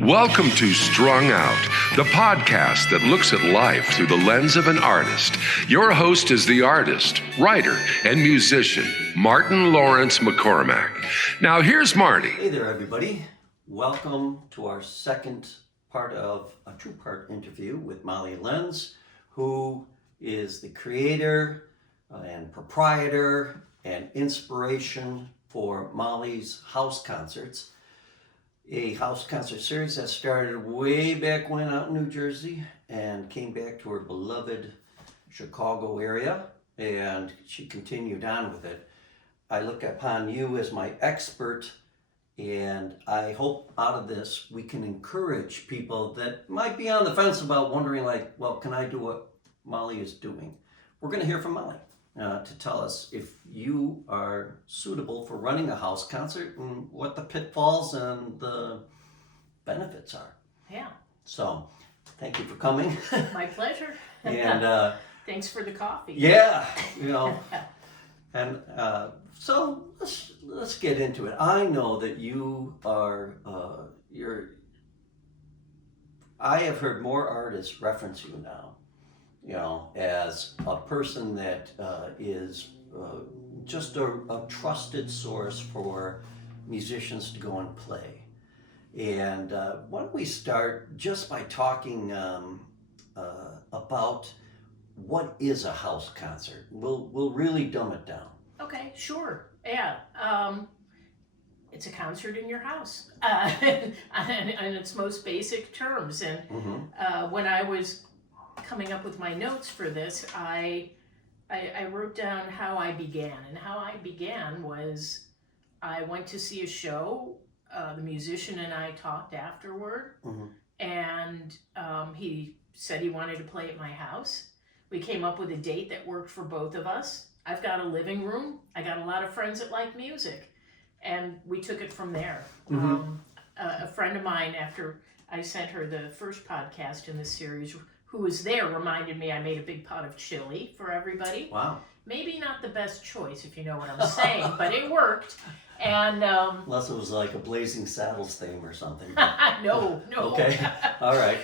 Welcome to Strung Out, the podcast that looks at life through the lens of an artist. Your host is the artist, writer, and musician, Martin Lawrence McCormack. Now here's Marty. Hey there, everybody. Welcome to our second part of a two-part interview with Molly Lenz, who is the creator and proprietor and inspiration for Molly's House Concerts, a house concert series that started way back when out in New Jersey and came back to her beloved Chicago area, and she continued on with it. I look upon you as my expert, and I hope out of this we can encourage people that might be on the fence about wondering, like, well, can I do what Molly is doing? We're going to hear from Molly to tell us if you are suitable for running a house concert and what the pitfalls and the benefits are. Yeah. So, thank you for coming. My pleasure. And thanks for the coffee. yeah, and so let's get into it. I know that you are I have heard more artists reference you now, as a person that is just a trusted source for musicians to go and play. And why don't we start just by talking about what is a house concert? We'll really dumb it down. Okay, sure. Yeah. It's a concert in your house in its most basic terms. And when I was coming up with my notes for this, I wrote down how I began. And how I began was I went to see a show. The musician and I talked afterward. And he said he wanted to play at my house. We came up with a date that worked for both of us. I've got a living room. I got a lot of friends that like music. And we took it from there. A friend of mine, after I sent her the first podcast in this series, who was there, reminded me I made a big pot of chili for everybody. Wow. Maybe not the best choice, if you know what I'm saying, but it worked. And unless it was like a Blazing Saddles theme or something. No. Okay. All right.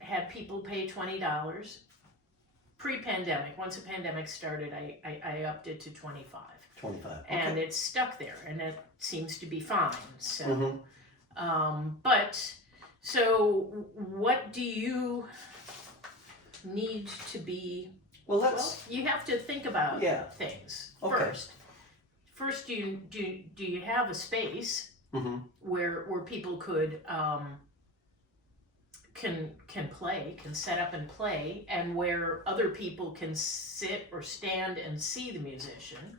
Had people pay $20 pre-pandemic. Once the pandemic started, I upped it to 25. 25. Okay. And it's stuck there, and it seems to be fine. So, so what do you need to be? Well, you have to think about things first. First, do you have a space where people could can play, can set up and play, and where other people can sit or stand and see the musician?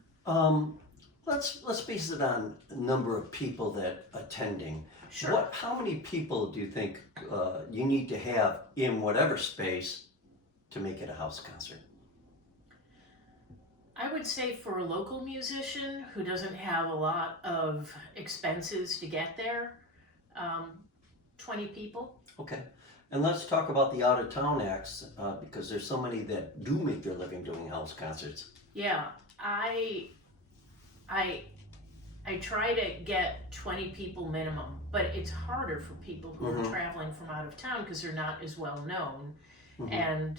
Let's base it on the number of people that attending. Sure. How many people do you think you need to have in whatever space to make it a house concert? I would say for a local musician who doesn't have a lot of expenses to get there, 20 people. Okay. And let's talk about the out-of-town acts, because there's so many that do make their living doing house concerts. Yeah, I try to get 20 people minimum, but it's harder for people who are traveling from out of town because they're not as well known. And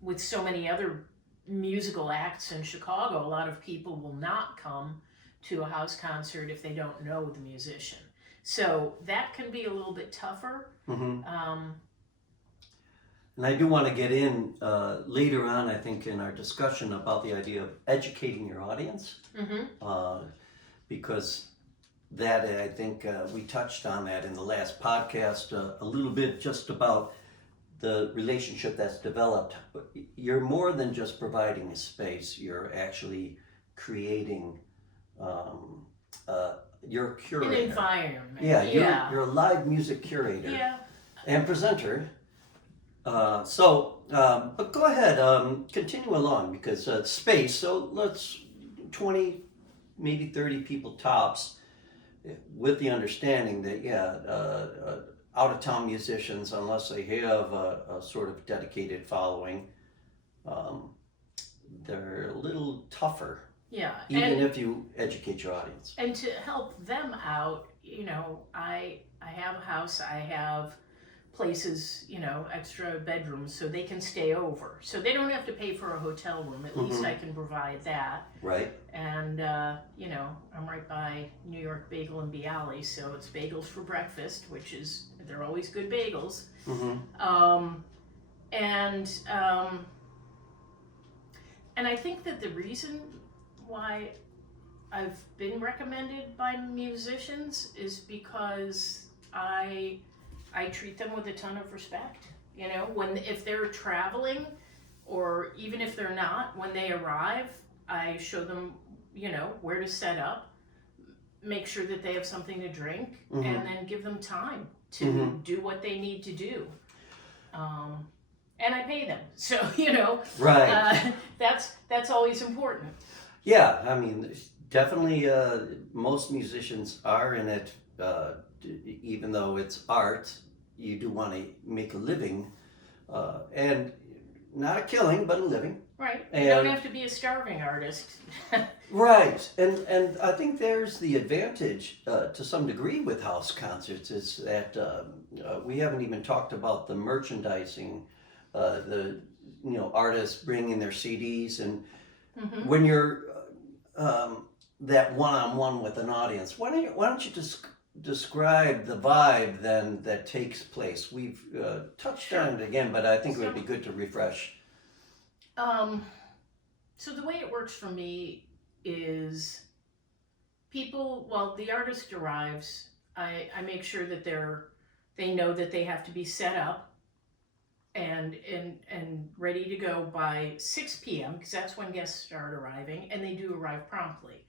with so many other musical acts in Chicago, a lot of people will not come to a house concert if they don't know the musician. So that can be a little bit tougher. And I do want to get in later on, I think, in our discussion about the idea of educating your audience, because that, I think, we touched on that in the last podcast a little bit, just about the relationship that's developed. But you're more than just providing a space. You're actually creating you're a curator. An environment. You're a live music curator and presenter. But go ahead, continue along, because space, so let's 20, maybe 30 people tops, with the understanding that, out-of-town musicians, unless they have a sort of dedicated following, they're a little tougher Yeah. even if you educate your audience. And to help them out, you know, I have a house, I have places, you know, extra bedrooms so they can stay over. So they don't have to pay for a hotel room. At least I can provide that. Right. And, you know, I'm right by New York Bagel and Bialy, so it's bagels for breakfast, which is, they're always good bagels. And I think that the reason why I've been recommended by musicians is because I treat them with a ton of respect. You know, if they're traveling, or even if they're not, when they arrive, I show them, you know, where to set up, make sure that they have something to drink, and then give them time to do what they need to do. And I pay them, so you know, Right. That's always important. Yeah, I mean, definitely most musicians are in it, even though it's art, you do want to make a living, and not a killing, but a living. Right, you don't have to be a starving artist. Right, and I think there's the advantage to some degree with house concerts is that we haven't even talked about the merchandising, the artists bringing their CDs, and when you're that one-on-one with an audience, why don't you just describe the vibe then that takes place? We've touched on it again, but I think it would be good to refresh. So the way it works for me is the artist arrives, I make sure that they know that they have to be set up and ready to go by 6 p.m. because that's when guests start arriving, and they do arrive promptly.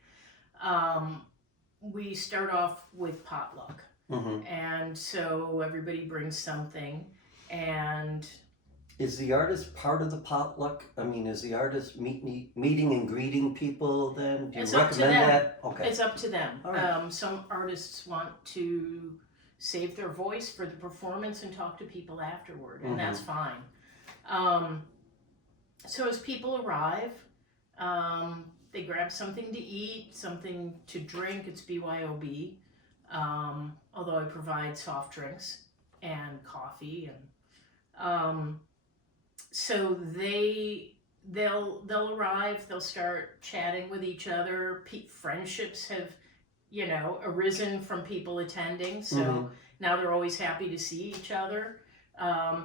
We start off with potluck, and so everybody brings something. And is the artist part of the potluck? I mean, is the artist meeting and greeting people then? Do you recommend that? Okay. It's up to them. All right. Some artists want to save their voice for the performance and talk to people afterward, and that's fine. So as people arrive, they grab something to eat, something to drink. It's BYOB, although I provide soft drinks and coffee, and so they'll arrive. They'll start chatting with each other. Friendships have, arisen from people attending. So now they're always happy to see each other.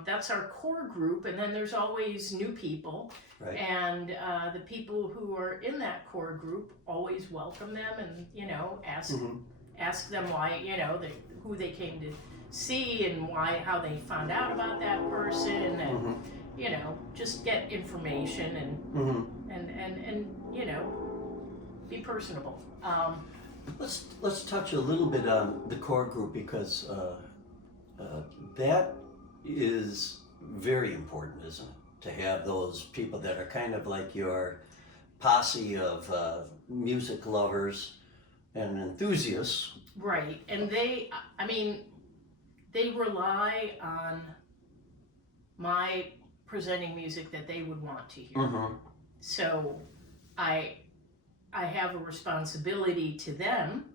That's our core group, and then there's always new people. Right. And the people who are in that core group always welcome them, and ask them why, who they came to see and how they found out about that person, and just get information and be personable. Let's touch a little bit on the core group, because that is very important, isn't it? To have those people that are kind of like your posse of music lovers and enthusiasts. Right, and they rely on my presenting music that they would want to hear. So I have a responsibility to them,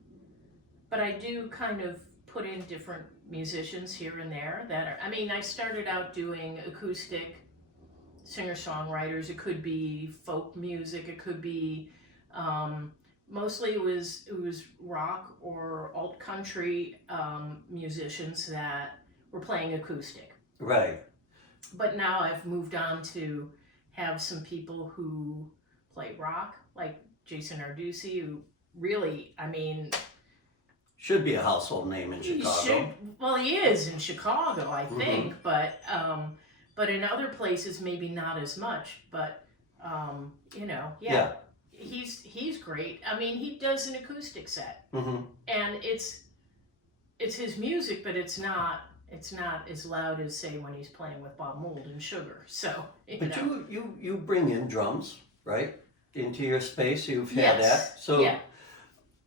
but I do kind of put in different musicians here and there that are, I started out doing acoustic singer-songwriters. It could be folk music, it could be, mostly it was rock or alt country musicians that were playing acoustic. Right. But now I've moved on to have some people who play rock, like Jason Arducci, who really, should be a household name in Chicago. He is in Chicago, I think, but in other places maybe not as much. But he's great. He does an acoustic set, and it's his music, but it's not as loud as, say, when he's playing with Bob Mould and Sugar. So you bring in drums, right, into your space. You've had that. So yeah.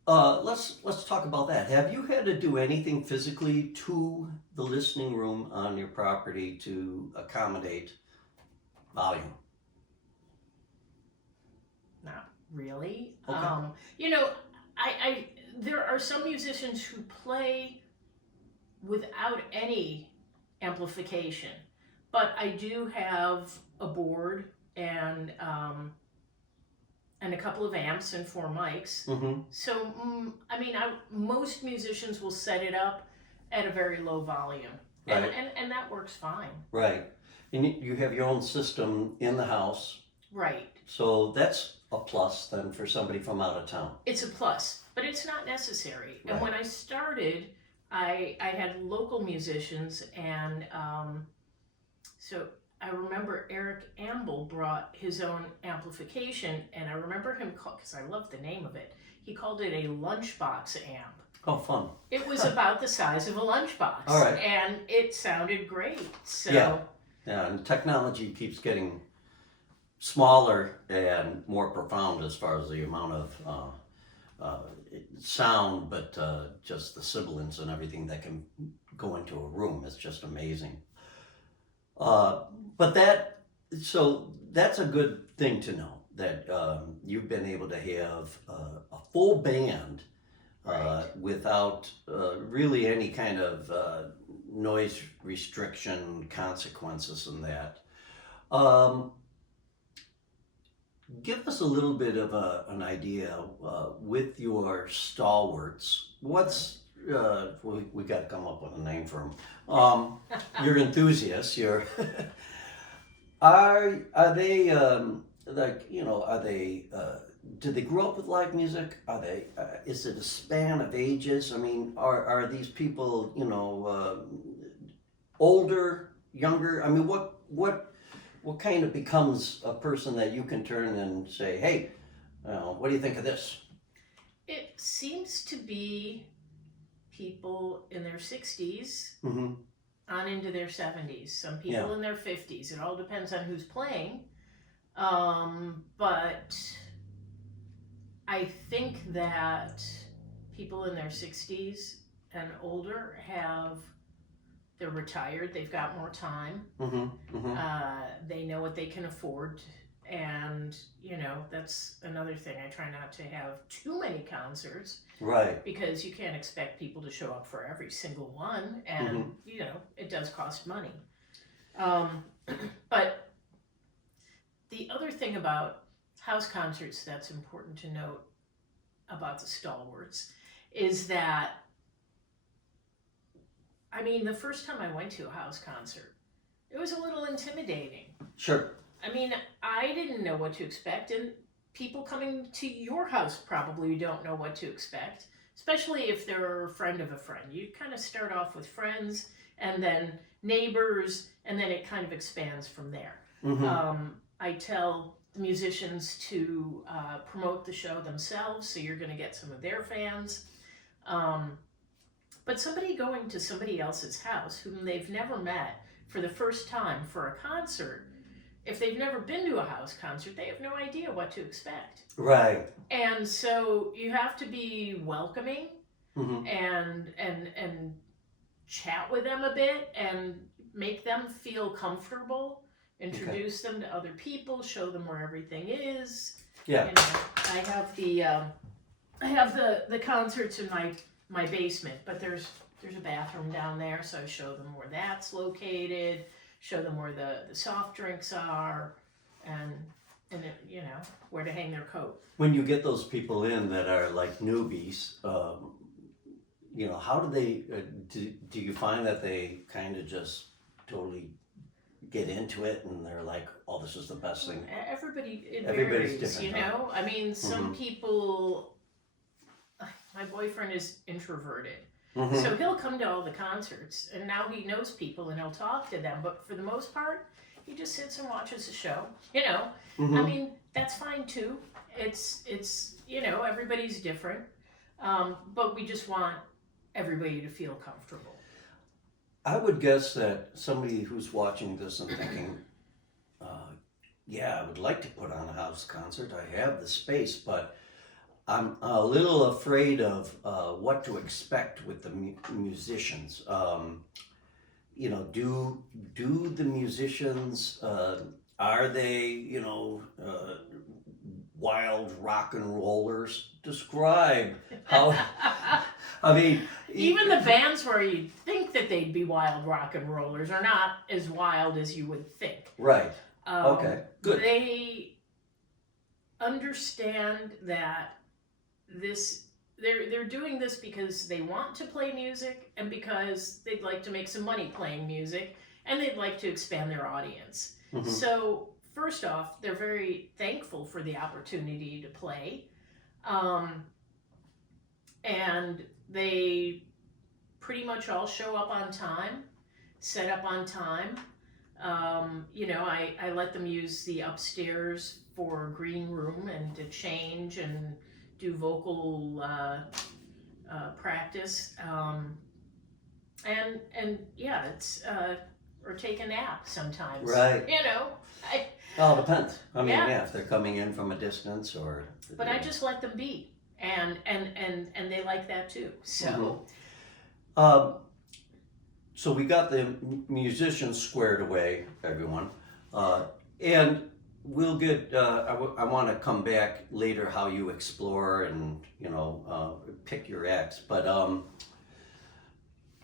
Let's talk about that. Have you had to do anything physically to the listening room on your property to accommodate volume? really. Okay. You know, I there are some musicians who play without any amplification, but I do have a board and a couple of amps and 4 mics. Mm-hmm. So I mean, most musicians will set it up at a very low volume, and Right. and that works fine. Right. And you have your own system in the house, Right. so that's a plus then for somebody from out of town. It's a plus, but it's not necessary. And Right. when I started, I had local musicians, and so I remember Eric Amble brought his own amplification, and I remember him because I love the name of it. He called it a lunchbox amp. Oh, fun. It was about the size of a lunchbox, All right. and it sounded great. So Yeah. Yeah, and technology keeps getting smaller and more profound as far as the amount of sound, but just the sibilance and everything that can go into a room is just amazing. But that's a good thing to know, that you've been able to have a full band Right. without really any kind of noise restriction consequences in that. Give us a little bit of an idea with your stalwarts. What's we got to come up with a name for them. Your enthusiasts. Your are they like, you know, are they? Did they grow up with live music? Are they? Is it a span of ages? I mean, are these people, you know, older, younger? I mean, what kind of becomes a person that you can turn and say, hey, what do you think of this? it seems to be people in their 60s Mm-hmm. on into their 70s. Some people Yeah. in their 50s. It all depends on who's playing. But I think that people in their 60s and older they're retired, they've got more time, Mm-hmm. Mm-hmm. they know what they can afford, and you know, that's another thing. I try not to have too many concerts Right. because you can't expect people to show up for every single one, and you know, it does cost money. But the other thing about house concerts that's important to note about the stalwarts is that, I mean, the first time I went to a house concert, it was a little intimidating. Sure. I mean, I didn't know what to expect, and people coming to your house probably don't know what to expect, especially if they're a friend of a friend. You kind of start off with friends, and then neighbors, and then it kind of expands from there. Mm-hmm. I tell the musicians to promote the show themselves, so you're going to get some of their fans. But somebody going to somebody else's house whom they've never met for the first time for a concert, if they've never been to a house concert, they have no idea what to expect. Right. And so you have to be welcoming Mm-hmm. and chat with them a bit and make them feel comfortable, introduce them to other people, show them where everything is. Yeah. You know, I have the concerts in my basement, but there's a bathroom down there, so I show them where that's located, show them where the soft drinks are, and it, you know, where to hang their coat. When you get those people in that are like newbies, you know, how do they? Do you find that they kind of just totally get into it and they're like, "Oh, this is the best thing"? Everybody's Everybody's varies, different, you huh? know. I mean, some people. My boyfriend is introverted, Mm-hmm. so he'll come to all the concerts, and now he knows people and he'll talk to them. But for the most part, he just sits and watches the show. You know, Mm-hmm. I mean, that's fine too. It's you know, everybody's different, but we just want everybody to feel comfortable. I would guess that somebody who's watching this and thinking, yeah, I would like to put on a house concert. I have the space, but I'm a little afraid of what to expect with the musicians. You know, do the musicians, are they, you know, wild rock and rollers. Describe how, I mean... Even the bands where you'd think that they'd be wild rock and rollers are not as wild as you would think. Right. Okay, good. They understand that they're doing this because they want to play music and because they'd like to make some money playing music and they'd like to expand their audience. Mm-hmm. So first off, they're very thankful for the opportunity to play. And they pretty much all show up on time, set up on time. I let them use the upstairs for green room and to change and do vocal practice. It's or take a nap sometimes. Right. Well, it depends. I mean, Yeah. if they're coming in from a distance or... But I just let them be. And they like that too. So So we got the musicians squared away, everyone, and we'll get. I want to come back later how you explore and pick your acts. But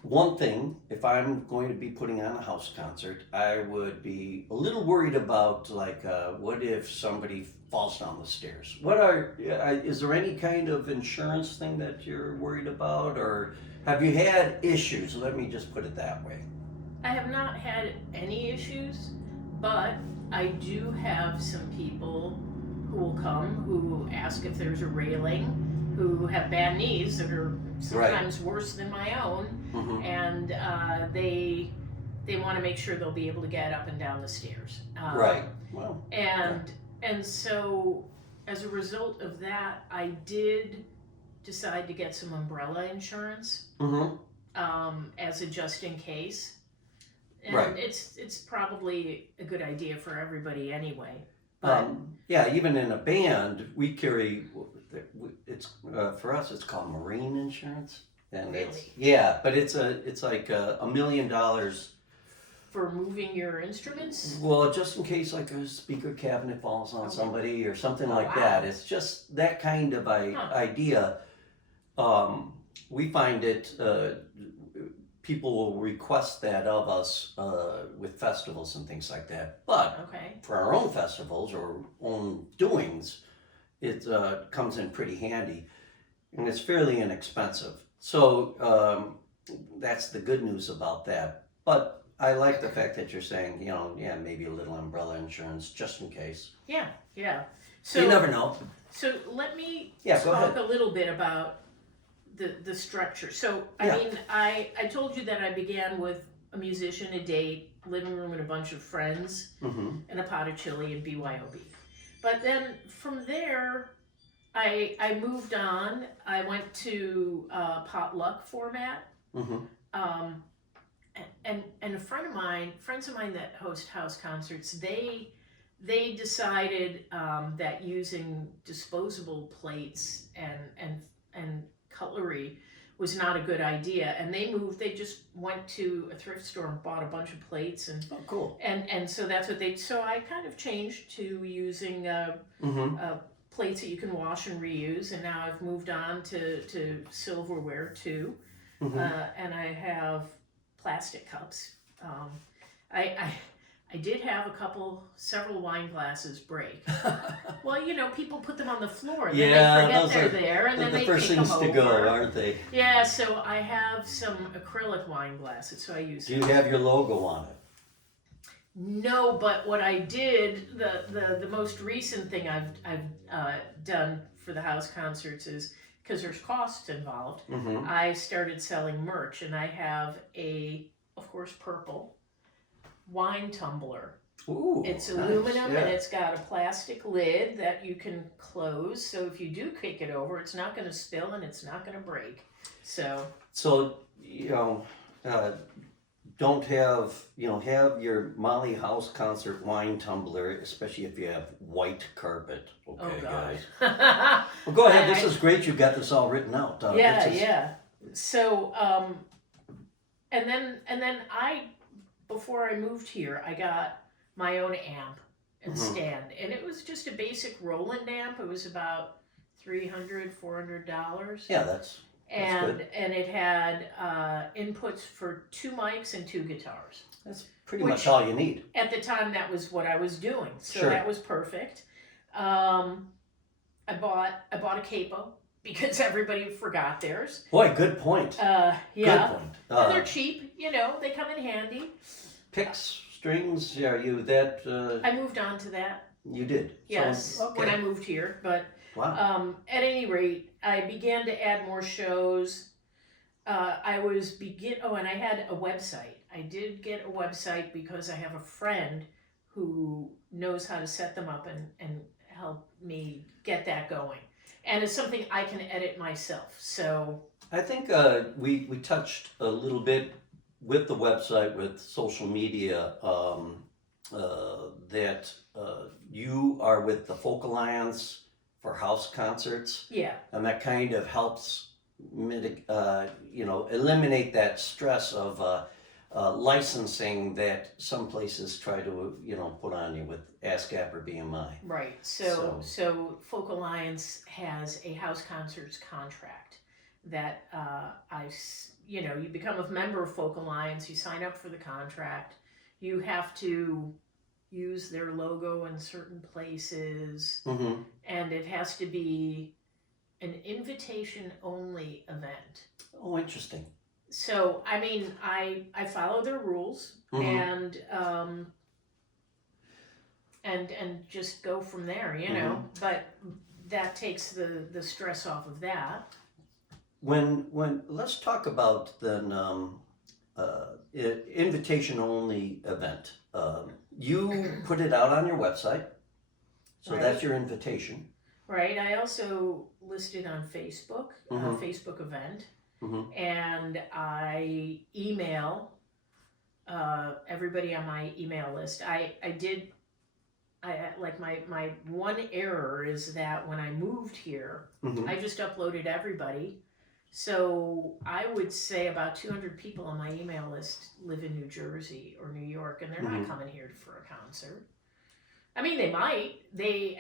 one thing, if I'm going to be putting on a house concert, I would be a little worried about what if somebody falls down the stairs? Is there any kind of insurance thing that you're worried about, or have you had issues? Let me just put it that way. I have not had any issues, but I do have some people who will come who ask if there's a railing, who have bad knees that are sometimes worse than my own, and they want to make sure they'll be able to get up and down the stairs. Right. Well. And so as a result of that, I did decide to get some umbrella insurance as a just in case. And Right. it's probably a good idea for everybody anyway. But even in a band, we carry. It's for us. It's called marine insurance, and Really? but it's like $1 million for moving your instruments. Well, just in case like a speaker cabinet falls on somebody or something like wow. that. It's just that kind of idea. We find it. People will request that of us with festivals and things like that. But for our own festivals or own doings, it comes in pretty handy, and it's fairly inexpensive. So that's the good news about that. But I like the fact that you're saying, maybe a little umbrella insurance just in case. Yeah. So you never know. So let me go talk ahead. a little bit about the structure. So I told you that I began with a musician, a date, living room, and a bunch of friends, and a pot of chili and BYOB. But then from there, I moved on. I went to potluck format. And friends of mine that host house concerts, they decided that using disposable plates and cutlery was not a good idea, and they just went to a thrift store and bought a bunch of plates and cool. And so that's what so I kind of changed to using plates that you can wash and reuse, and now I've moved on to silverware too, and I have plastic cups. I did have several wine glasses break. Well, people put them on the floor and then they forget they're there, and then they first kick them things over. to go, aren't they? Yeah, so I have some acrylic wine glasses, so I use. Do you have your logo on it? No, but what I did, the most recent thing I've done for the house concerts is, because there's costs involved, I started selling merch, and I have of course, purple wine tumbler. Ooh, it's aluminum, and it's got a plastic lid that you can close, so if you do kick it over, it's not going to spill and it's not going to break. So don't have your Molly house concert wine tumbler, especially if you have white carpet. Okay, guys. Well, go ahead. This is great. You got this all written out. Yeah. So and then before I moved here, I got my own amp, and stand. And it was just a basic Roland amp. It was about $300-$400. Yeah, that's good. And it had inputs for 2 mics and 2 guitars. That's pretty much all you need. At the time, that was what I was doing, so Sure. that was perfect. I bought a capo because everybody forgot theirs. Boy, good point. Yeah, Good point. and they're cheap. They come in handy. Picks, strings. Are you that? I moved on to that. You did. Yes, So, okay. when I moved here, but. Wow. At any rate, I began to add more shows. And I had a website. I did get a website because I have a friend who knows how to set them up and help me get that going. And it's something I can edit myself. So I think we touched a little bit with the website, with social media, that you are with the Folk Alliance for house concerts. yeah, And that kind of helps eliminate that stress of licensing that some places try to, put on you with ASCAP or BMI. right. So Folk Alliance has a house concerts contract that you become a member of Folk Alliance, you sign up for the contract, you have to use their logo in certain places, and it has to be an invitation-only event. Oh, interesting. So, I follow their rules and just go from there, But that takes the stress off of that. When let's talk about then invitation-only event. You put it out on your website, so Right. that's your invitation. Right. I also listed on Facebook, a Facebook event, and I email everybody on my email list. I my one error is that when I moved here, I just uploaded everybody. So I would say about 200 people on my email list live in New Jersey or New York, and they're not coming here for a concert. They might. They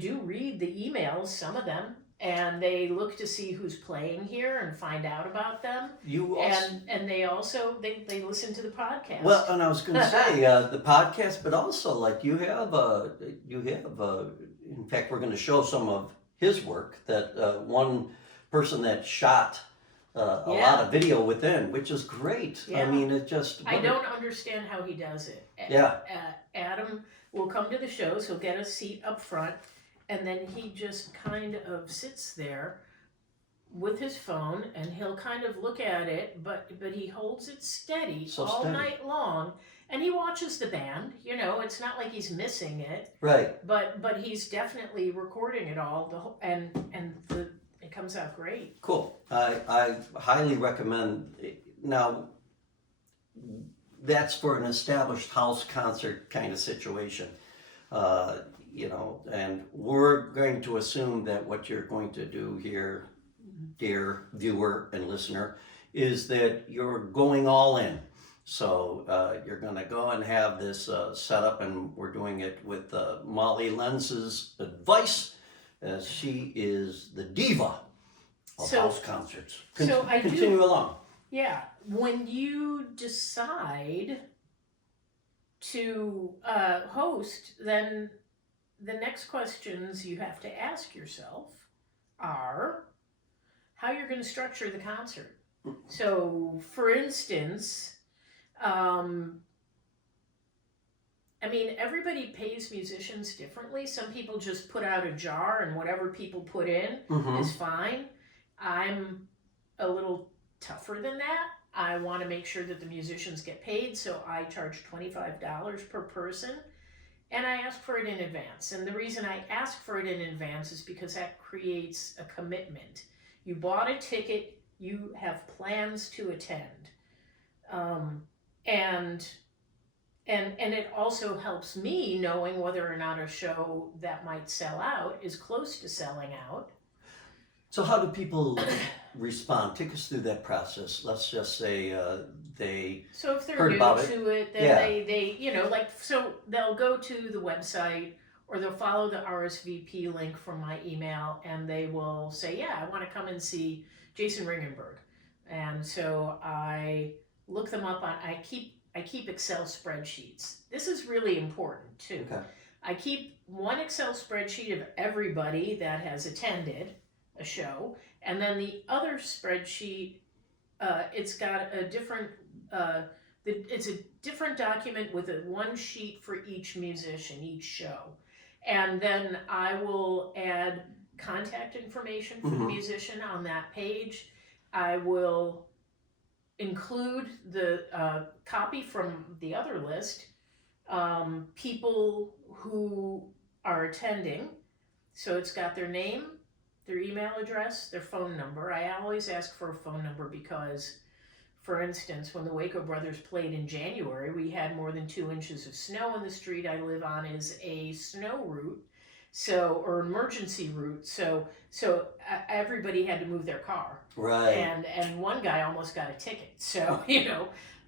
do read the emails, some of them, and they look to see who's playing here and find out about them. You also, and they also they listen to the podcast. well, and I was going to say the podcast, but also like you have in fact, we're going to show some of his work. That one person that shot a lot of video within, which is great. Yeah. It just. I don't understand how he does it. Yeah. Adam will come to the shows. He'll get a seat up front, and then he just kind of sits there with his phone, and he'll kind of look at it, but he holds it steady night long, and he watches the band. It's not like he's missing it. Right. But he's definitely recording it all. It comes out great. Cool. I highly recommend. Now, that's for an established house concert kind of situation. And we're going to assume that what you're going to do here, dear viewer and listener, is that you're going all in. So you're going to go and have this set up, and we're doing it with Molly Lenz's advice, as she is the diva of house concerts. Continue along. Yeah, when you decide to host, then the next questions you have to ask yourself are how you're going to structure the concert. So, for instance, everybody pays musicians differently. Some people just put out a jar, and whatever people put in is fine. I'm a little tougher than that. I want to make sure that the musicians get paid, so I charge $25 per person, and I ask for it in advance. And the reason I ask for it in advance is because that creates a commitment. You bought a ticket, you have plans to attend, and it also helps me knowing whether or not a show that might sell out is close to selling out. So how do people respond? Take us through that process. Let's just say they So if they're heard new about it. to it, then Yeah. they so they'll go to the website or they'll follow the RSVP link from my email and they will say, yeah, I want to come and see Jason Ringenberg. And so I look them up I keep Excel spreadsheets. This is really important too. Okay. I keep one Excel spreadsheet of everybody that has attended a show, and then the other spreadsheet, it's got a different, it's a different document with one sheet for each musician, each show. And then I will add contact information for the musician on that page. I will include the copy from the other list, people who are attending. So it's got their name, their email address, their phone number. I always ask for a phone number because, for instance, when the Waco Brothers played in January, we had more than 2 inches of snow, and the street I live on is a snow route, or emergency route. So everybody had to move their car. Right. And one guy almost got a ticket. So,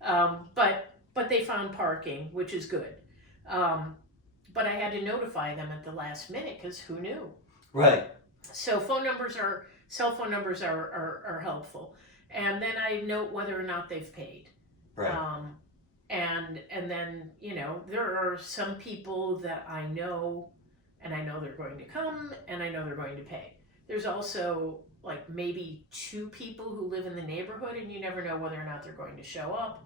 but they found parking, which is good. But I had to notify them at the last minute because who knew? Right. So cell phone numbers are helpful. And then I note whether or not they've paid. Right. And then, there are some people that I know, and I know they're going to come, and I know they're going to pay. There's also like maybe 2 people who live in the neighborhood, and you never know whether or not they're going to show up.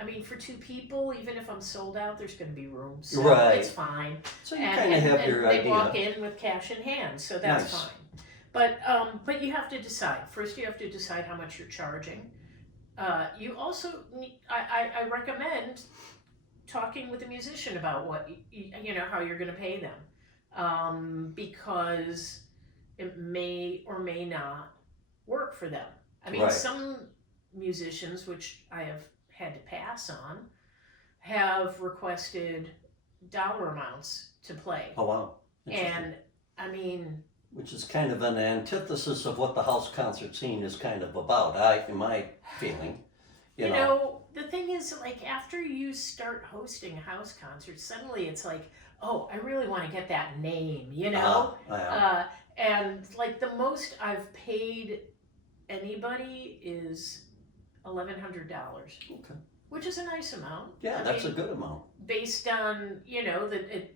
I mean, for 2 people, even if I'm sold out, there's going to be room, so Right. it's fine. So you kind of have your they idea. walk in with cash in hand, so that's Nice. fine. But you have to decide. First, you have to decide how much you're charging. You also need, I recommend talking with the musician about what how you're going to pay them, because it may or may not work for them. I mean, Right. some musicians, which I have had to pass on, have requested dollar amounts to play. Oh, wow. Interesting. And I mean, Which is kind of an antithesis of what the house concert scene is kind of about, in my feeling. You know. the thing is, like, after you start hosting house concerts, suddenly it's like, oh, I really want to get that name, and like the most I've paid anybody is $1,100. Okay. Which is a nice amount. Yeah, that's a good amount. Based on,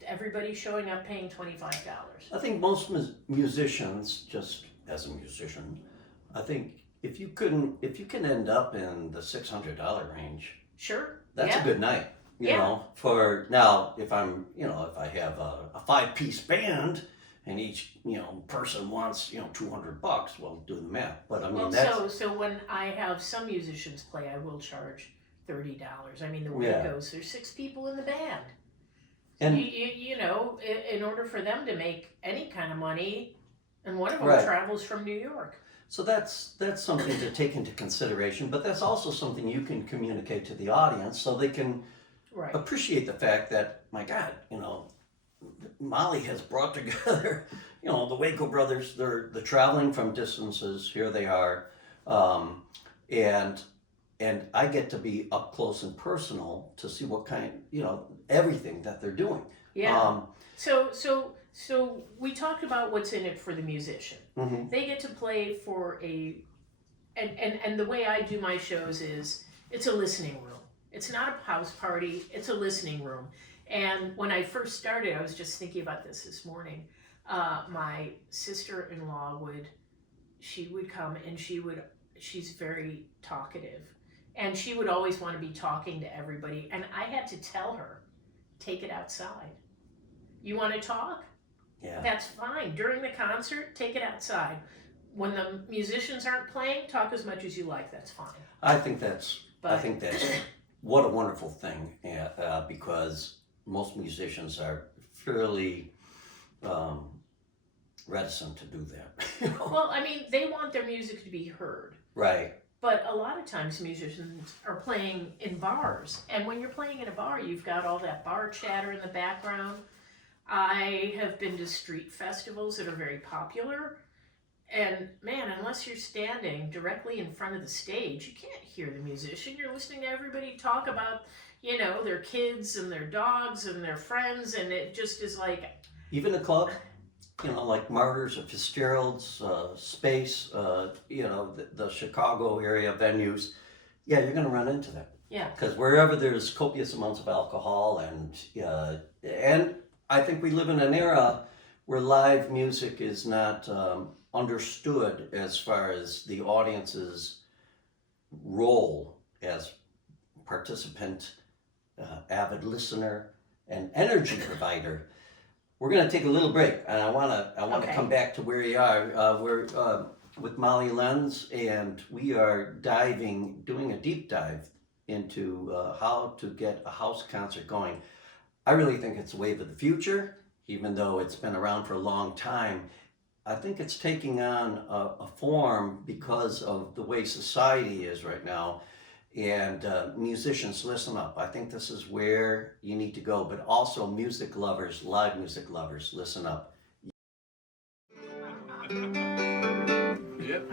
everybody showing up paying $25. I think most musicians, just as a musician, I think if you can end up in the $600 range, Sure. that's a good night. You Yeah. know, for now, if I'm, if I have a 5-piece band and each, person wants, $200, well, do the math. But I mean, that's... So when I have some musicians play, I will charge $30. I mean, the way it goes, there's 6 people in the band. And in order for them to make any kind of money, and one of them Right. travels from New York. So that's something to take into consideration, but that's also something you can communicate to the audience so they can Right. appreciate the fact that, my God, Molly has brought together, the Waco Brothers. They're traveling from distances. Here they are, and I get to be up close and personal to see what kind, everything that they're doing. Yeah. So we talked about what's in it for the musician. Mhm. They get to play for and the way I do my shows is it's a listening room. It's not a house party, it's a listening room. And when I first started, I was just thinking about this morning. My sister-in-law would come and she's very talkative. And she would always want to be talking to everybody. And I had to tell her, take it outside. You want to talk? Yeah. That's fine. During the concert, take it outside. When the musicians aren't playing, talk as much as you like. That's fine. I think that's what a wonderful thing, because most musicians are fairly reticent to do that. Well, I mean, they want their music to be heard. Right. But a lot of times musicians are playing in bars. And when you're playing in a bar, you've got all that bar chatter in the background. I have been to street festivals that are very popular. And man, unless you're standing directly in front of the stage, you can't hear the musician. You're listening to everybody talk about, their kids and their dogs and their friends, and it just is like... Even a club, like Martyrs or Fitzgerald's, Space, the Chicago area venues, yeah, you're going to run into that. Yeah. Because wherever there's copious amounts of alcohol and I think we live in an era where live music is not understood as far as the audience's role as participant, avid listener, and energy provider. We're going to take a little break, and I want to come back to where you are. We're with Molly Lenz, and we are doing a deep dive into how to get a house concert going. I really think it's the wave of the future, even though it's been around for a long time. I think it's taking on a form because of the way society is right now. And musicians, listen up. I think this is where you need to go. But also music lovers, live music lovers, listen up. Yep.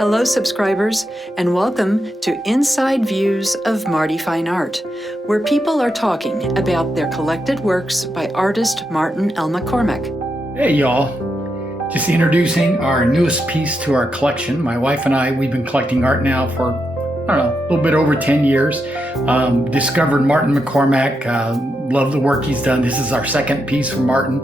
Hello, subscribers, and welcome to Inside Views of Marty Fine Art, where people are talking about their collected works by artist Martin L. McCormick. Hey, y'all. Just introducing our newest piece to our collection. My wife and I, we've been collecting art now for, I don't know, a little bit over 10 years. Discovered Martin McCormack. Love the work he's done. This is our second piece from Martin.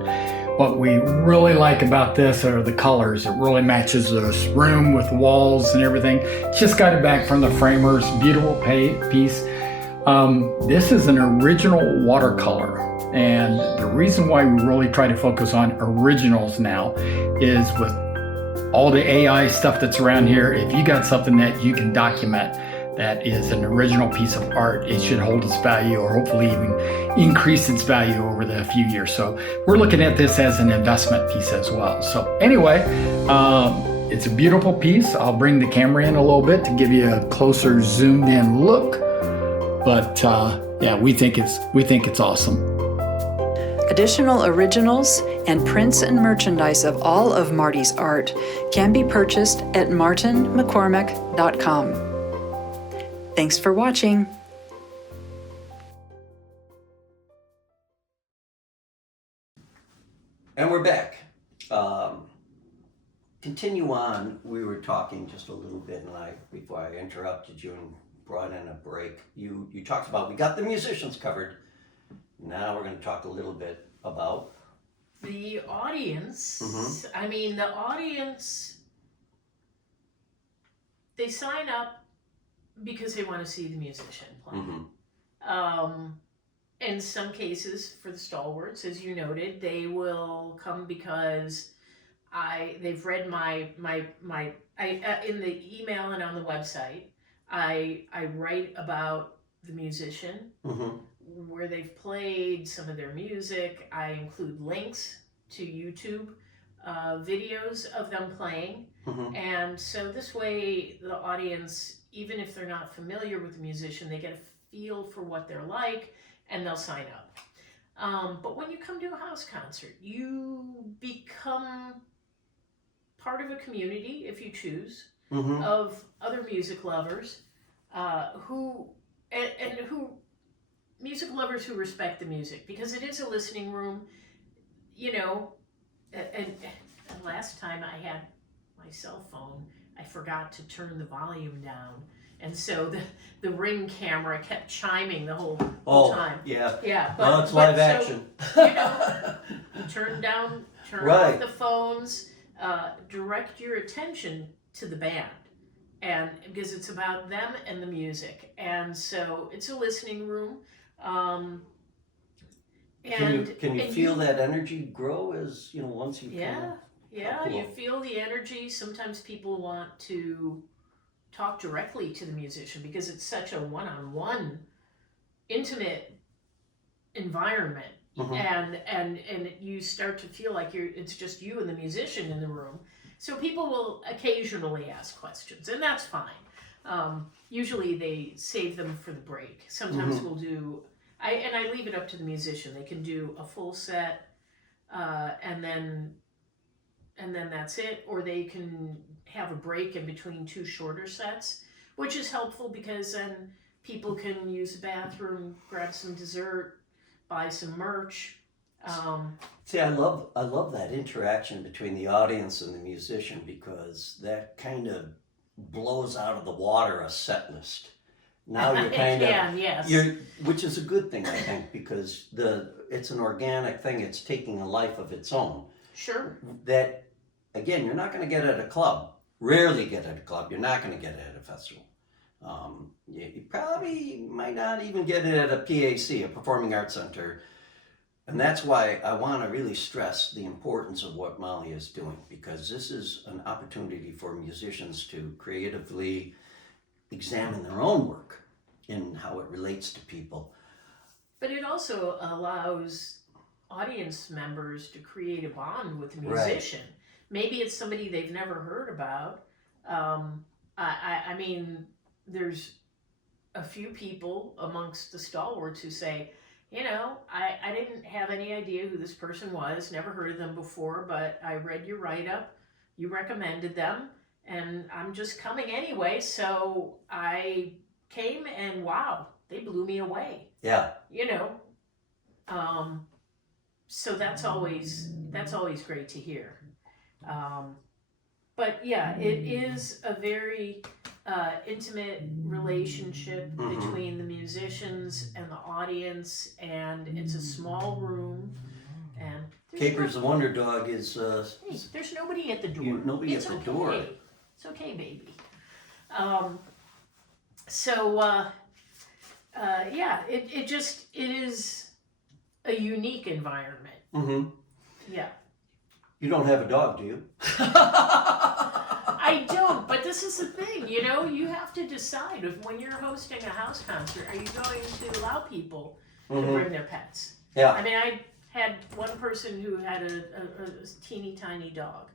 What we really like about this are the colors. It really matches this room with walls and everything. Just got it back from the framers. Beautiful piece. This is an original watercolor. And the reason why we really try to focus on originals now is with all the AI stuff that's around here, if you got something that you can document that is an original piece of art, it should hold its value or hopefully even increase its value over the few years. So we're looking at this as an investment piece as well. So anyway, it's a beautiful piece. I'll bring the camera in a little bit to give you a closer zoomed in look. But yeah, we think it's awesome. Additional originals and prints and merchandise of all of Marty's art can be purchased at martinmccormack.com. Thanks for watching. And we're back. Continue on. We were talking just a little bit, and before I interrupted you and brought in a break, you talked about, we got the musicians covered. Now we're going to talk a little bit about the audience. I mean, the audience, they sign up because they want to see the musician play. In some cases, for the stalwarts, as you noted, they will come because they've read my in the email and on the website. I write about the musician, where they've played some of their music. I include links to YouTube videos of them playing. And so this way the audience, even if they're not familiar with the musician, they get a feel for what they're like and they'll sign up. But when you come to a house concert, you become part of a community, if you choose, of other music lovers who music lovers who respect the music, because it is a listening room, you know. And last time I had my cell phone, I forgot to turn the volume down, and so the Ring camera kept chiming the whole time. Yeah. But it's live action. You know, turn off the phones, direct your attention to the band, and because it's about them and the music, and so it's a listening room. Can you feel that energy grow as, you know, once you you feel the energy. Sometimes people want to talk directly to the musician because it's such a one-on-one intimate environment. And you start to feel like it's just you and the musician in the room. So people will occasionally ask questions, and that's fine. Usually they save them for the break. Sometimes we'll do, I leave it up to the musician. They can do a full set, and then that's it, or they can have a break in between two shorter sets, which is helpful because then people can use the bathroom, grab some dessert, buy some merch. See, I love that interaction between the audience and the musician, because that kind of blows out of the water a set list. Now you're kind of, which is a good thing, I think, because it's an organic thing. It's taking a life of its own. Sure. That, again, you're not going to get at a club. Rarely get at a club. You're not going to get it at a festival. You probably might not even get it at a PAC, a Performing Arts Center. And that's why I want to really stress the importance of what Molly is doing, because this is an opportunity for musicians to creatively examine their own work and how it relates to people. But it also allows audience members to create a bond with the musician. Right. Maybe it's somebody they've never heard about. I mean, there's a few people amongst the stalwarts who say, you know, I didn't have any idea who this person was, never heard of them before, but I read your write-up, you recommended them, and I'm just coming anyway, so I came and wow, they blew me away. Yeah. You know, so that's always great to hear. But yeah, it is a very intimate relationship between the musicians and the audience, and it's a small room. And Capers the Wonder Dog is. Hey, there's nobody at the door. Nobody It's at the okay. door. It's okay, baby. Yeah, it is a unique environment. Mm-hmm. Yeah. You don't have a dog, do you? I don't, but this is the thing, you have to decide when you're hosting a house concert, are you going to allow people to bring their pets? Yeah. I mean, I had one person who had a teeny tiny dog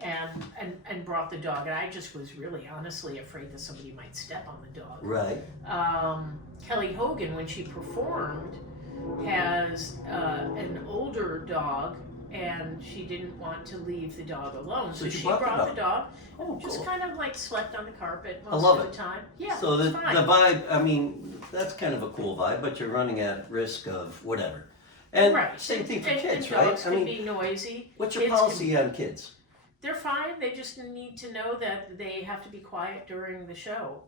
and brought the dog, and I just was really honestly afraid that somebody might step on the dog. Right. Kelly Hogan, when she performed, has an older dog, and she didn't want to leave the dog alone, so she brought the dog. Oh, just cool. kind of like slept on the carpet I most love of it. the time. Yeah, So the it's fine. vibe, I mean, that's kind of a cool vibe, but you're running at risk of whatever. And right. same thing for and kids, and right? dogs can be noisy. What's your Kids policy on kids? They're fine. They just need to know that they have to be quiet during the show.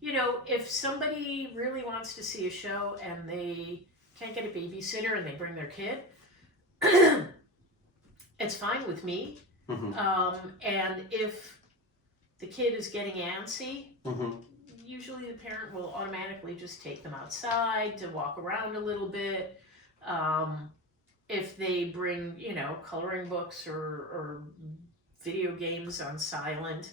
If somebody really wants to see a show and they can't get a babysitter and they bring their kid, it's fine with me. And if the kid is getting antsy, usually the parent will automatically just take them outside to walk around a little bit. If they bring, coloring books or video games on silent,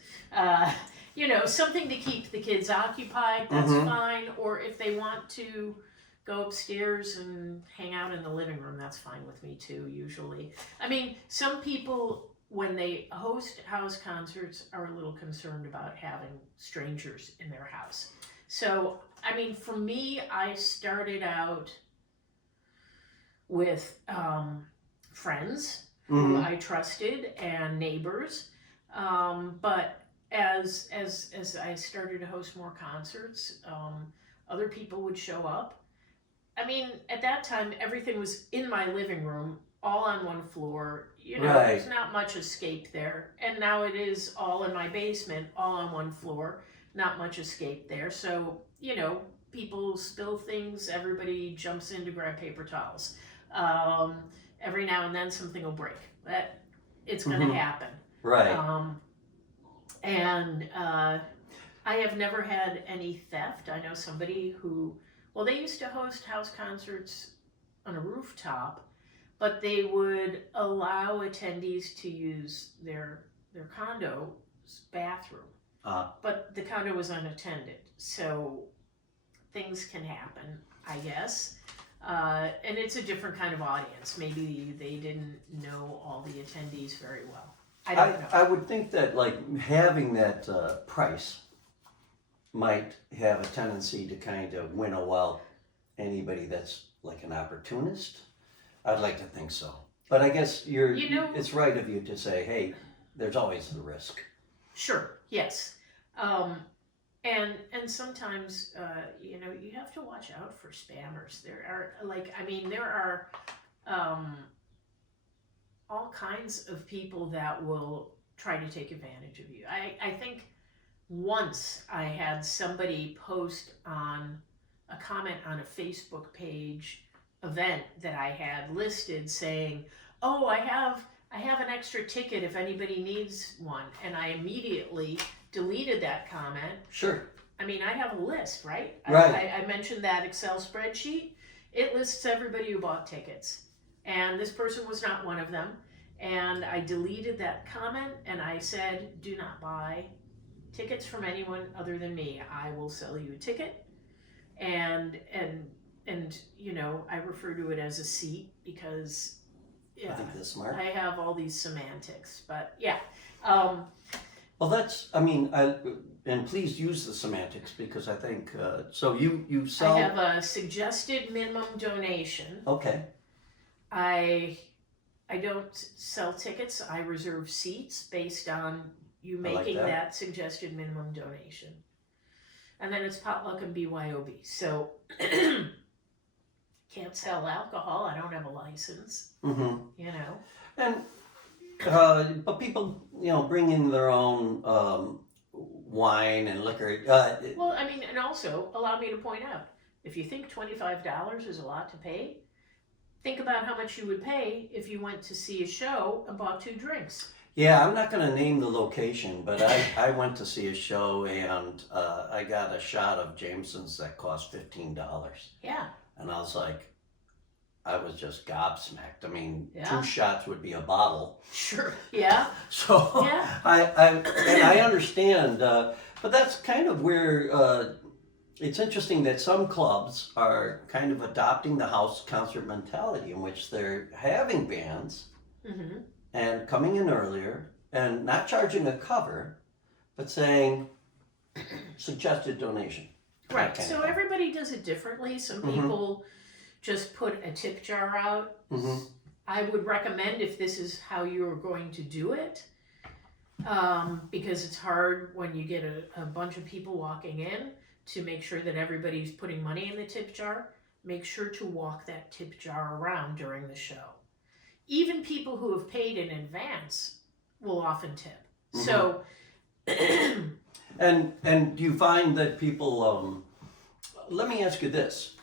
something to keep the kids occupied, that's fine. Or if they want to go upstairs and hang out in the living room, that's fine with me too, usually. I mean, some people, when they host house concerts, are a little concerned about having strangers in their house. So, I mean, for me, I started out with friends who I trusted and neighbors, but as I started to host more concerts, other people would show up. I mean, at that time, everything was in my living room, all on one floor. There's not much escape there. And now it is all in my basement, all on one floor, not much escape there. So, people spill things, everybody jumps in to grab paper towels. Every now and then something will break. It's going to happen. Right. I have never had any theft. I know somebody who, they used to host house concerts on a rooftop, but they would allow attendees to use their condo's bathroom. But the condo was unattended, so things can happen, I guess. And it's a different kind of audience. Maybe they didn't know all the attendees very well. I don't know. I would think that having that price might have a tendency to kind of winnow out anybody that's like an opportunist. I'd like to think so. But I guess it's right of you to say, hey, there's always the risk. Sure, yes. And sometimes, you have to watch out for spammers. There are all kinds of people that will try to take advantage of you. I think once I had somebody post on a comment on a Facebook page event that I had listed saying, "Oh, I have an extra ticket if anybody needs one," and I immediately deleted that comment. Sure. I mean, I have a list, right? Right. I mentioned that Excel spreadsheet. It lists everybody who bought tickets, and this person was not one of them. And I deleted that comment, and I said, "Do not buy tickets from anyone other than me. I will sell you a ticket." And I refer to it as a seat because I think that's smart. I have all these semantics, but yeah. Well, and please use the semantics because I think, so you sell. I have a suggested minimum donation. Okay. I don't sell tickets. I reserve seats based on you making that suggested minimum donation. And then it's potluck and BYOB. So can't sell alcohol. I don't have a license. And but people, bring in their own wine and liquor. Well, I mean, and also allow me to point out, if you think $25 is a lot to pay, think about how much you would pay if you went to see a show and bought 2 drinks. Yeah, I'm not going to name the location, but I went to see a show and I got a shot of Jameson's that cost $15. Yeah. And I was like, I was just gobsmacked. I mean, Yeah. 2 shots would be a bottle. Sure. Yeah. So Yeah. I understand, but that's kind of where it's interesting that some clubs are kind of adopting the house concert mentality in which they're having bands Mm-hmm. and coming in earlier and not charging a cover, but saying suggested donation. Right. That kind So of thing. everybody does it differently. Some Mhm. people just put a tip jar out. Mhm. I would recommend if this is how you're going to do it, because it's hard when you get a bunch of people walking in to make sure that everybody's putting money in the tip jar. Make sure to walk that tip jar around during the show. Even people who have paid in advance will often tip. So, And do you find that people? Let me ask you this: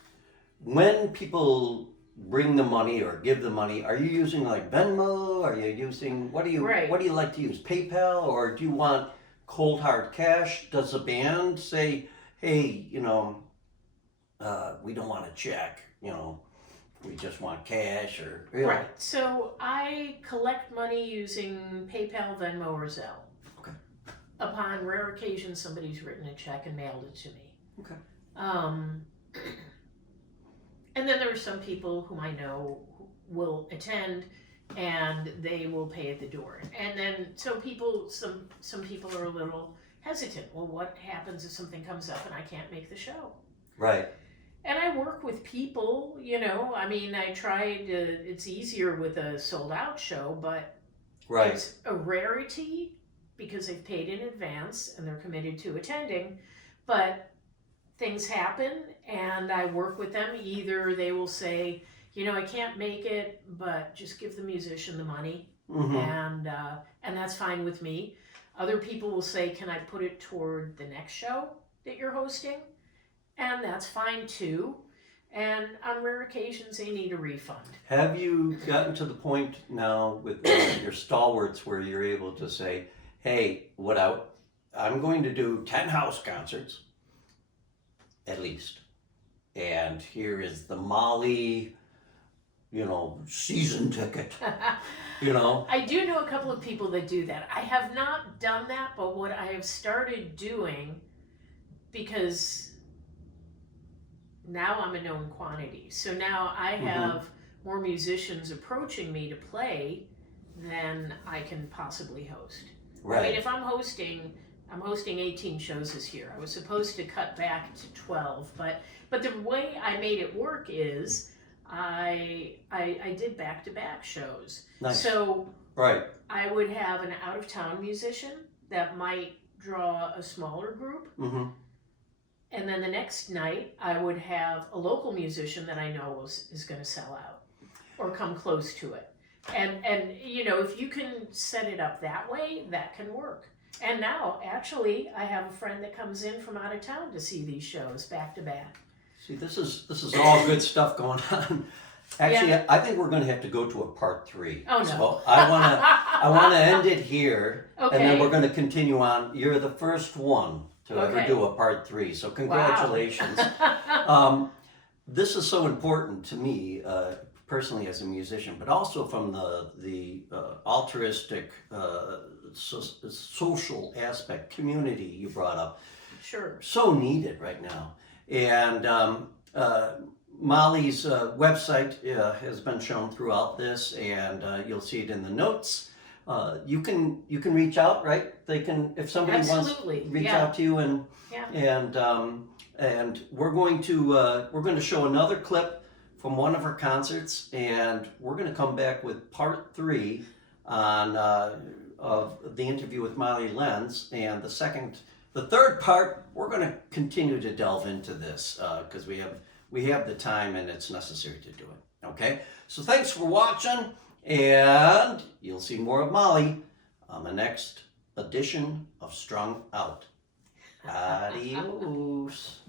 when people bring the money or give the money, are you using like Venmo? Are you using what do you Right. what do you like to use? PayPal, or do you want cold hard cash? Does the band say, "Hey, we don't want a check. We just want cash," or right. So I collect money using PayPal, Venmo, or Zelle. Okay. Upon rare occasion, somebody's written a check and mailed it to me. Okay. And then there are some people whom I know who will attend, and they will pay at the door. And then some people are a little hesitant. Well, what happens if something comes up and I can't make the show? Right. And I work with people, I mean, it's easier with a sold out show, but Right. it's a rarity because they've paid in advance and they're committed to attending. But things happen and I work with them. Either they will say, I can't make it, but just give the musician the money. Mm-hmm. And that's fine with me. Other people will say, can I put it toward the next show that you're hosting? And that's fine too. And on rare occasions, they need a refund. Have you gotten to the point now with your stalwarts where you're able to say, hey, I'm going to do 10 house concerts, at least. And here is the Molly, season ticket, I do know a couple of people that do that. I have not done that, but what I have started doing, because now I'm a known quantity. So now I have more musicians approaching me to play than I can possibly host. Right. I mean, if I'm hosting 18 shows this year. I was supposed to cut back to 12, but the way I made it work is I did back-to-back shows. Nice. So Right. I would have an out-of-town musician that might draw a smaller group. Mm-hmm. And then the next night, I would have a local musician that I know is going to sell out or come close to it. And if you can set it up that way, that can work. And now, actually, I have a friend that comes in from out of town to see these shows back to back. See, this is all good stuff going on. Actually, Yeah. I think we're going to have to go to a part 3. Oh, no. So I want to end it here, Okay. and then we're going to continue on. You're the first one to ever Okay. do a part 3, so congratulations. This is so important to me personally as a musician, but also from the altruistic social aspect, community you brought up. Sure. So needed right now. And Molly's website has been shown throughout this, and you'll see it in the notes. You can reach out, right? They can, if somebody Absolutely. wants to reach Yeah. out to you, and we're going to show another clip from one of her concerts, and we're going to come back with part 3 on of the interview with Molly Lenz, and the third part, we're going to continue to delve into this because we have the time and it's necessary to do it. Okay, so thanks for watching, and you'll see more of Molly on the next edition of Strung Out. Adios.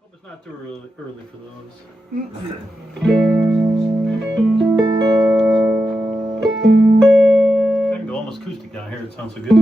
Hope it's not too early for those. I can go almost acoustic down here. It sounds so good.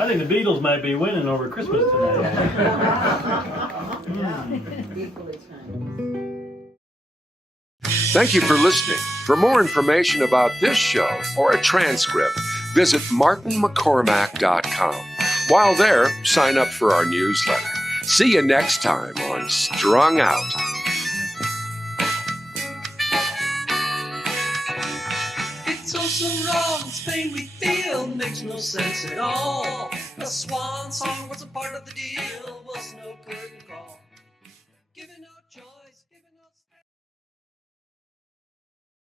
I think the Beatles might be winning over Christmas tonight. Thank you for listening. For more information about this show or a transcript, visit martinmccormack.com. While there, sign up for our newsletter. See you next time on Strung Out. It's all so wrong, this pain we feel makes no sense at all. A swan song was a part of the deal, was no curtain.